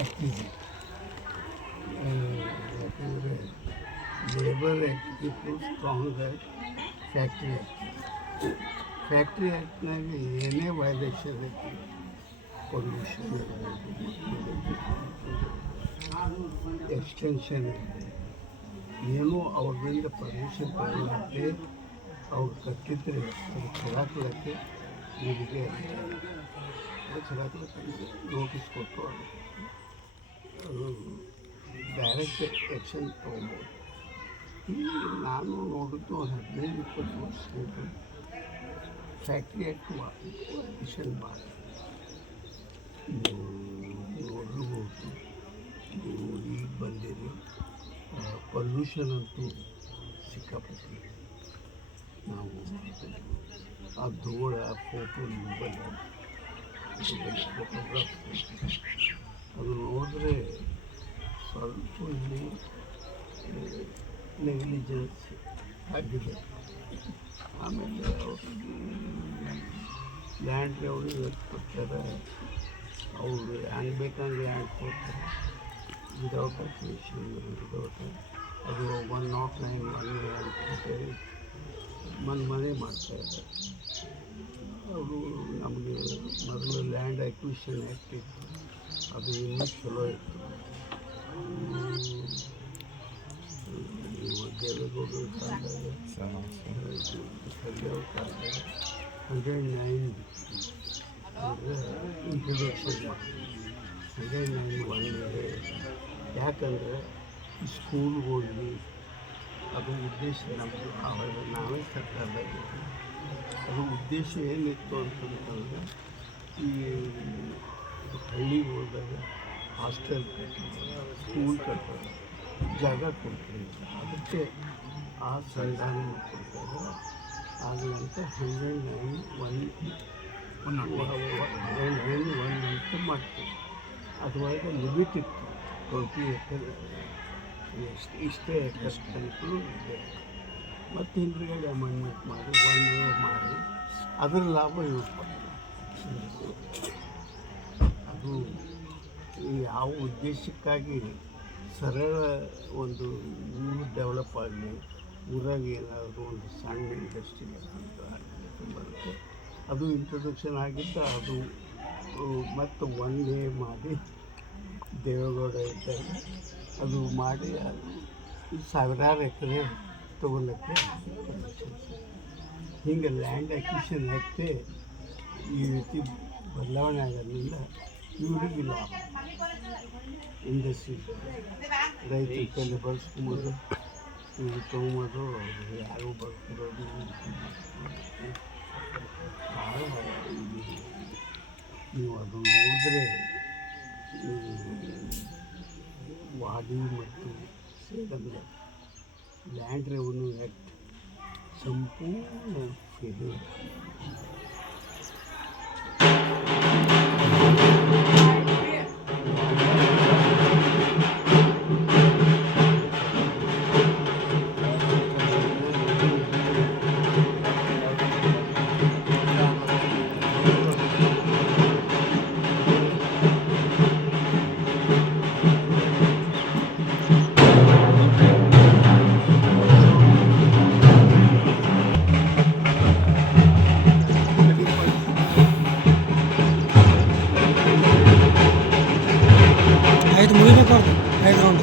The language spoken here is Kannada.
ಫ್ಯಾಕ್ಟ್ರಿ ಯಾಕಂದರೆ ಲೇಬರ್ ಆ್ಯಕ್ಟ್ಗಿಂತ ಸ್ಟ್ರಾಂಗ್ ಫ್ಯಾಕ್ಟ್ರಿ ಆ್ಯಕ್ಟ್. ಫ್ಯಾಕ್ಟ್ರಿ ಆ್ಯಕ್ಟ್ನಾಗ ಏನೇ ವೈಲೇಷನ್ ಐತಿ, ಪೊಲ್ಯೂಷನ್ ಎಕ್ಸ್ಟೆನ್ಷನ್ ಇದೆ, ಏನೋ ಅವ್ರಿಂದ ಪರ್ಮಿಷನ್ ತಗೊಳ್ಳಂತೆ ಅವ್ರು ಕಟ್ಟಿದ್ರೆ ಅದು ಚಲಾಕ್ಲಕ್ಕೆ ಇವರಿಗೆ ಚಲಾಕ್ಲಕ್ಕೆ ನೋಟಿಸ್ ಕೊಟ್ಟು ಅದು ಡೈರೆಕ್ಟ್ ಆ್ಯಕ್ಷನ್ ತೊಗೊಬೋದು. ಇಲ್ಲಿ ನಾನು ನೋಡಿದ್ದು ಒಂದು 15-20 ವರ್ಷದಿಂದ ಫ್ಯಾಕ್ಟ್ರಿ ಆ್ಯಕ್ಟ್ ವೈಲೇಷನ್ ಮಾಡಿ ನೋಡಿರ್ಬೋದು. ಈಗ ಬಂದಿರಿ ಪೊಲ್ಯೂಷನ್ ಅಂತೂ ಸಿಕ್ಕಾಪಟ್ಟೆ. ನಾವು ಆ ಧೂಳ ಫೋಟೋ ಫೋಟೋಗ್ರಾಫ್ ಅದು ನೋಡಿದ್ರೆ ಸ್ವಲ್ಪ ಇಲ್ಲಿ ನೆಗ್ಲಿಜೆನ್ಸ್ ಆಗಿದೆ. ಆಮೇಲೆ ಅವ್ರಿಗೆ ಲ್ಯಾಂಡ್ ಅವ್ರಿಗೆ ಕೊಡ್ತಾರೆ, ಅವರು ಹ್ಯಾಂಗೆ ಬೇಕಂದ್ರೆ ಲ್ಯಾಂಡ್ ಕೊಡ್ತಾರೆ ವಿದೌಟ್ ಅಪ್ಲಿಕೇಶನ್, ವಿದೌಟ್ ಅದು 109 ಅಂತೇಳಿ ಮನೆ ಮಾಡ್ತಾಯಿದ್ದಾರೆ. ಅವರು ನಮಗೆ ಮೊದಲು ಲ್ಯಾಂಡ್ ಅಕ್ವಿಷನ್ ಆ್ಯಕ್ಟ್ ಇತ್ತು, ಅದು ಇನ್ನೂ ಚಲೋ ಇತ್ತು. ದೇವೇಗೌಡರ ಕಾಲದಾಗ 109 ಅಂದರೆ ಇಂಟ್ರೊಡಕ್ಷನ್ ಮಾಡಿ 109 ಮಾಡಿದರೆ, ಯಾಕಂದರೆ ಸ್ಕೂಲ್ಗಳಿಗೆ ಅದು ಉದ್ದೇಶ ನಮ್ಮದು ಆವಾಗ ನಾವೇ ಸರ್ಕಾರದಾಗ ಅದು ಉದ್ದೇಶ ಏನಿತ್ತು ಅಂತಂತಂದ್ರೆ ಈ ಹಳ್ಳಿಗೆ ಹೋದಾಗ ಹಾಸ್ಟೆಲ್ ಕಟ್ಟೋದು, ಸ್ಕೂಲ್ ಕಟ್ಟೋದು, ಜಾಗ ಕೊಡ್ತೀವಿ, ಅದಕ್ಕೆ ಆ ಸಂಧಾನ ಕೊಡ್ತಾರೆ. ಆಗಲಂತ 109(1) ಅಂತ ಮಾಡ್ತೀವಿ. ಅದ್ರೊಳಗೆ ಲಿಮಿಟ್ ಇತ್ತು 20 ಎಕರೆ, ಇಷ್ಟೇ ಎಕರೆ ತನಕನೂ ಇದೆ. ಮತ್ತು ಹಿಂದ್ಗಡೆ ಅಮೆಂಡ್ಮೆಂಟ್ ಮಾಡಿ 1 year ಮಾಡಿ ಅದರ ಲಾಭ ಯೂಸ್ ಮಾಡ್ತಾರೆ. ಅದು ಯಾವ ಉದ್ದೇಶಕ್ಕಾಗಿ ಸರಳ ಒಂದು ಊರು ಡೆವಲಪ್ ಆಗಲಿ, ಊರಾಗ ಏನಾದರೂ ಒಂದು ಸಣ್ಣ ಇಂಡಸ್ಟ್ರಿ ಬರುತ್ತೆ, ಅದು ಇಂಟ್ರೊಡಕ್ಷನ್ ಆಗಿದ್ದ. ಅದು ಮತ್ತು 1 year ಮಾಡಿ ದೇವೇಗೌಡ ಇದ್ದಾಗ ಅದು ಮಾಡಿ ಅದು ಸಾವಿರಾರು ಎಕರೆ ತೊಗೊಳಕ್ಕೆ ಹಿಂಗೆ ಲ್ಯಾಂಡ್ ಅಕ್ವಿಷನ್ ಆ್ಯಕ್ಟೇ ಈ ರೀತಿ ಬದಲಾವಣೆ ಆಗೋದ್ರಿಂದ ಇವರಿಗೆ ಲಾಭ. ಇಂಡಸ್ಟ್ರಿ ರೈತರು ಕೈಲಿ ಬಳಸ್ಕೊಂಬೋದು, ಇವರು ತೊಗೊಂಬೋದು, ಅವರು ಯಾರು ಬಳಸ್ಕೊಡೋದು ಭಾಳ. ನೀವು ಅದು ನೋಡಿದ್ರೆ ವಾಡಿ ಮತ್ತು ಸೇಡಂಲ ಲ್ಯಾಂಡ್ ರೆವೆನ್ಯೂ ಆ್ಯಕ್ಟ್ ಸಂಪೂರ್ಣ ಫೇಲ್ಯೂರ್. ಐದು ಮುಗಿಬೇಕು, 5 ರೌಂಡ್.